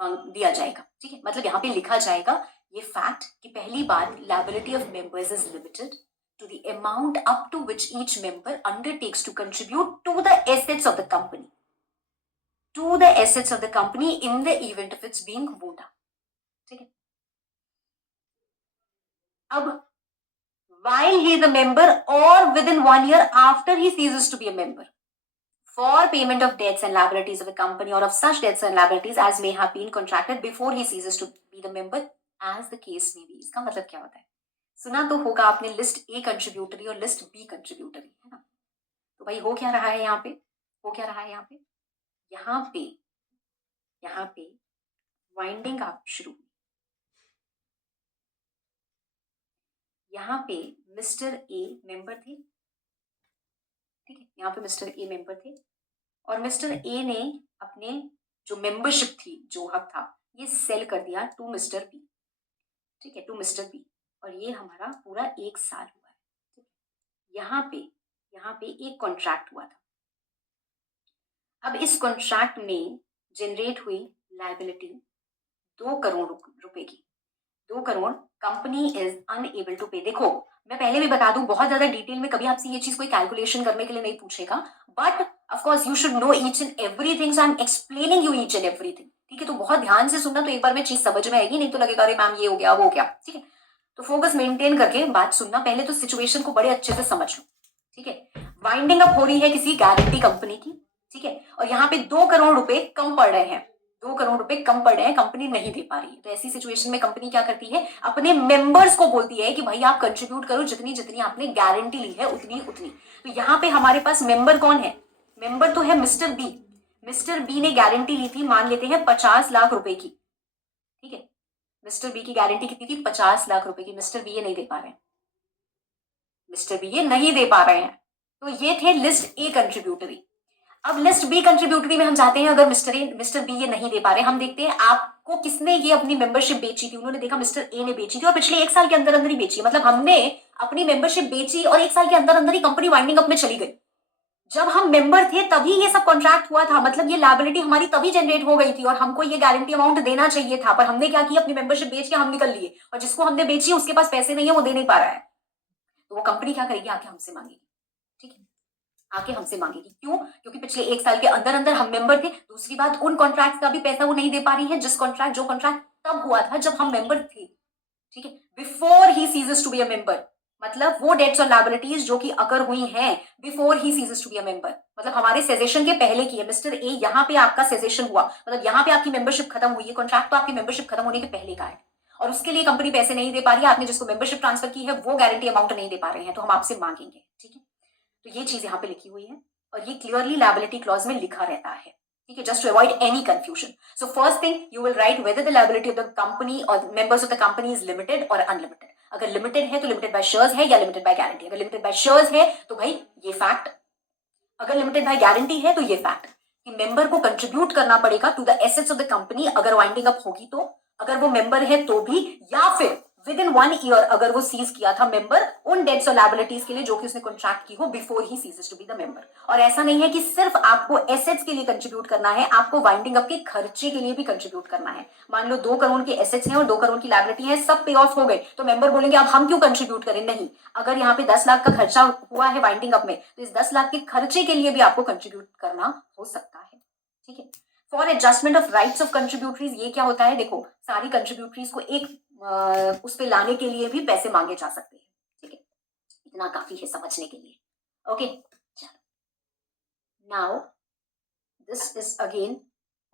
दिया जाएगा, ठीक है। मतलब यहाँ पे लिखा जाएगा ये फैक्ट कि पहली बात, liability of members is limited to the amount up to which each member undertakes to contribute to the assets of the company, to the assets of the company in the event of its being wound out, ठीक है। अब while he is a member or within 1 year after he ceases to be a member, for payment of debts and liabilities of the company or of such debts and liabilities as may have been contracted before he ceases to be the member as the case may be। इसका मतलब क्या होता है? सुना तो होगा आपने लिस्ट ए कंट्रीब्यूटरी और लिस्ट बी कंट्रीब्यूटरी, है ना। तो भाई हो क्या रहा है यहाँ पे, हो क्या रहा है यहाँ पे, यहाँ पे वाइंडिंग अप शुरू, यहाँ पे मिस्टर ए मेंबर थे, ठीक है, यहाँ पे मिस्टर ए मेंबर थे और मिस्टर ए ने अपने जो मेंबरशिप थी, जो हक था, ये सेल कर दिया टू मिस्टर बी, ठीक है, टू मिस्टर बी, और ये हमारा पूरा 1 साल हुआ है, ठीक है। यहाँ पे एक कॉन्ट्रैक्ट हुआ था। अब इस कॉन्ट्रैक्ट में जनरेट हुई लायबिलिटी 2 करोड़ रुपए की, 2 crore. Company is unable to pay. देखो मैं पहले भी बता दूं, बहुत ज्यादा डिटेल में कभी आपसे ये चीज कोई कैलकुलेशन करने के लिए नहीं पूछेगा, but of course you should know each and everything, so I am explaining you each and everything, ठीक है। तो बहुत ध्यान से सुनना, तो एक बार में चीज समझ में आएगी, नहीं तो लगेगा अरे मैम ये हो गया वो हो गया, ठीक है। तो फोकस मेंटेन करके बात सुनना, पहले तो सिचुएशन को बड़े अच्छे से समझ लो, ठीक है। वाइंडिंग अप हो रही है किसी गारंटी कंपनी की, ठीक है, और यहाँ पे 2 करोड़ रुपए कम पड़ रहे हैं, 2 करोड़ रुपए कम पड़ रहे हैं, कंपनी नहीं दे पा रही है। तो ऐसी सिचुएशन में कंपनी क्या करती है, अपने मेंबर्स को बोलती है कि भाई आप कंट्रीब्यूट करो, जितनी जितनी आपने गारंटी ली है उतनी उतनी। तो यहाँ पे हमारे पास मेंबर कौन है, मेंबर तो है मिस्टर बी। मिस्टर बी ने गारंटी ली थी, मान लेते हैं 50 लाख रुपए की, ठीक है। मिस्टर बी की गारंटी कितनी थी, 50 लाख रुपए की। मिस्टर बी ये नहीं दे पा रहे हैं, मिस्टर बी ये नहीं दे पा रहे हैं। तो ये थे लिस्ट ए कंट्रीब्यूटरी। अब लिस्ट बी कंट्रीब्यूटरी में हम जाते हैं, अगर मिस्टर बी ये नहीं दे पा रहे, हम देखते हैं आपको किसने ये अपनी मेंबरशिप बेची थी। उन्होंने देखा मिस्टर ए ने बेची थी और पिछले 1 साल के अंदर अंदर ही बेची, मतलब हमने अपनी मेंबरशिप बेची और 1 साल के अंदर अंदर ही कंपनी वाइंडिंग अप में चली गई। जब हम मेंबर थे तभी ये सब कॉन्ट्रैक्ट हुआ था, मतलब ये लायबिलिटी हमारी तभी जनरेट हो गई थी और हमको ये गारंटी अमाउंट देना चाहिए था, पर हमने क्या किया, अपनी मेंबरशिप बेच के हम निकल लिए, और जिसको हमने बेची उसके पास पैसे नहीं है, वो दे नहीं पा रहा है। तो वो कंपनी क्या करेगी, आके हमसे मांगेगी, ठीक है, आके हमसे मांगेगी। क्यों? क्योंकि पिछले 1 साल के अंदर अंदर हम मेंबर थे। दूसरी बात, उन कॉन्ट्रैक्ट का भी पैसा वो नहीं दे पा रही है, जो कॉन्ट्रैक्ट तब हुआ था जब हम मेंबर थे, ठीक है, before he ceases to be a member. मतलब वो डेट्स और लायबिलिटीज जो कि अकर हुई हैं before he ceases to be a member, मतलब हमारे सेजेशन के पहले की है। मिस्टर ए, यहाँ पे आपका सेजेशन हुआ, मतलब यहाँ पे आपकी मेंबरशिप खत्म हुई है, कॉन्ट्रैक्ट तो आपकी मेंबरशिप खत्म होने के पहले का है, और उसके लिए कंपनी पैसे नहीं दे पा रही है। आपने जिसको मेंबरशिप ट्रांसफर की है वो गारंटी अमाउंट नहीं दे पा रहे हैं, तो हम आपसे मांगेंगे, ठीक है। तो ये चीज यहाँ पे लिखी हुई है और ये क्लियरली लायबिलिटी क्लॉज में लिखा रहता है, ठीक है, just to avoid any confusion. So first thing you will write whether the liability of the company और members of the company is limited और अनलिमिटेड। अगर लिमिटेड है तो लिमिटेड बाय शेयर्स है या लिमिटेड बाय गारंटी। अगर लिमिटेड बाय शेयर्स है तो भाई ये फैक्ट, अगर लिमिटेड बाय गारंटी है तो ये फैक्ट कि मेंबर को कंट्रीब्यूट करना पड़ेगा to the assets of the company अगर वाइंडिंग अप होगी तो, अगर वो मेंबर है तो भी, या फिर विद इन 1 ईयर अगर वो सीज किया था मेंबर उन डेट्स और लायबिलिटीज के लिए जो कि उसने कॉन्ट्रैक्ट की हो before he ceases to be the member. और ऐसा नहीं है कि सिर्फ आपको एसेट्स के लिए कंट्रीब्यूट करना है, आपको वाइंडिंग अप के खर्चे के लिए भी कंट्रीब्यूट करना है। मान लो 2 करोड़ के एसेट्स हैं और 2 करोड़ की लायबिलिटी है, सब पे ऑफ हो गए, तो मेंबर बोलेंगे अब हम क्यों कंट्रीब्यूट करें? नहीं, अगर यहाँ पे 10 लाख का खर्चा हुआ है वाइंडिंग अप में, तो इस 10 लाख के खर्चे के लिए भी आपको कंट्रीब्यूट करना हो सकता है। ठीक है। For adjustment of rights of contributories, ये क्या होता है? देखो, सारी कंट्रीब्यूटरीज को एक उस पे लाने के लिए भी पैसे मांगे जा सकते हैं। ठीक है, इतना काफी है समझने के लिए। Okay, now this is again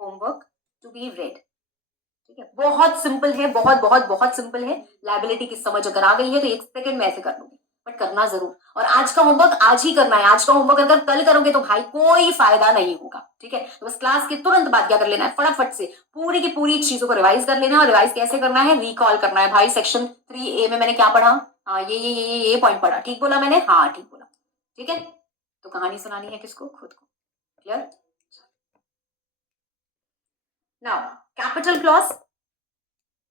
homework to be read. ठीक है, बहुत सिंपल है, बहुत बहुत बहुत सिंपल है। लायबिलिटी की समझ अगर आ गई है तो 1 सेकंड में ऐसे कर लूंगी, बट करना जरूर। और आज का होमवर्क आज ही करना है। आज का होमवर्क अगर कल करोगे तो भाई कोई फायदा नहीं होगा। ठीक है, तो बस क्लास के तुरंत बाद क्या कर लेना है, फटाफट से पूरी की पूरी चीजों को रिवाइज कर लेना है। और रिवाइज कैसे करना है? रिकॉल करना है। भाई सेक्शन 3A में मैंने क्या पढ़ा? हाँ, ये पॉइंट पढ़ा। ठीक बोला मैंने? हाँ ठीक बोला। ठीक है, तो कहानी सुनानी है किसको? खुद को। क्लियर? नाउ कैपिटल क्लॉज,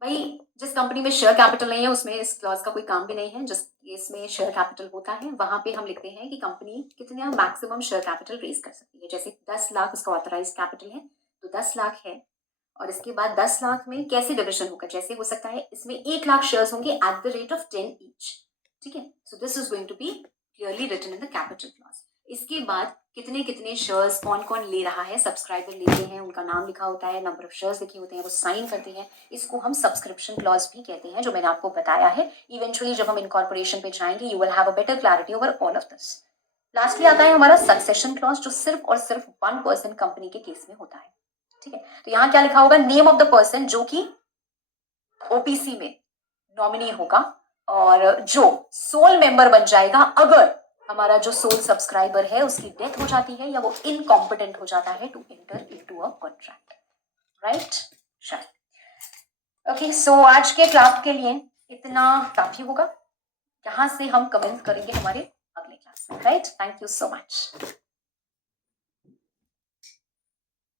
भाई जिस कंपनी में शेयर कैपिटल नहीं है उसमें इस क्लॉज का कोई काम भी नहीं है। जिस केस में शेयर कैपिटल होता है वहां पे हम लिखते हैं कि कंपनी कितना मैक्सिमम शेयर कैपिटल रेज कर सकती है। जैसे 10 लाख उसका ऑथराइज कैपिटल है, तो 10 लाख है। और इसके बाद 10 लाख में कैसे डिविजन होगा? जैसे हो सकता है इसमें 1 लाख शेयर्स होंगे at the rate of 10 each. ठीक है, so this is going to be clearly written in the capital clause. इसके बाद कितने कितने शेयर्स कौन कौन ले रहा है, सब्सक्राइबर लेते हैं, उनका नाम लिखा होता है, नंबर ऑफ शेयर्स लिखे होते हैं, वो साइन करते हैं। इसको हम सब्सक्रिप्शन क्लॉज भी कहते हैं, जो मैंने आपको बताया है। इवेंचुअली जब हम इनकॉर्पोरेशन पे जाएंगे you will have a better clarity over all of this. Lastly आता है हमारा सक्सेशन क्लॉज, जो सिर्फ और सिर्फ 1% कंपनी के केस में होता है। ठीक है, तो यहाँ क्या लिखा होगा? नेम ऑफ द पर्सन जो कि ओपीसी में नॉमिनी होगा और जो सोल मेंबर बन जाएगा अगर हमारा जो सोल सब्सक्राइबर है उसकी डेथ हो जाती है या वो इनकॉम्पिटेंट हो जाता है to enter into a contract. Right? Okay, so आज के क्लास के लिए इतना काफी होगा। यहाँ से हम कमेंट करेंगे हमारे अगले क्लास में। Right? Thank you so much.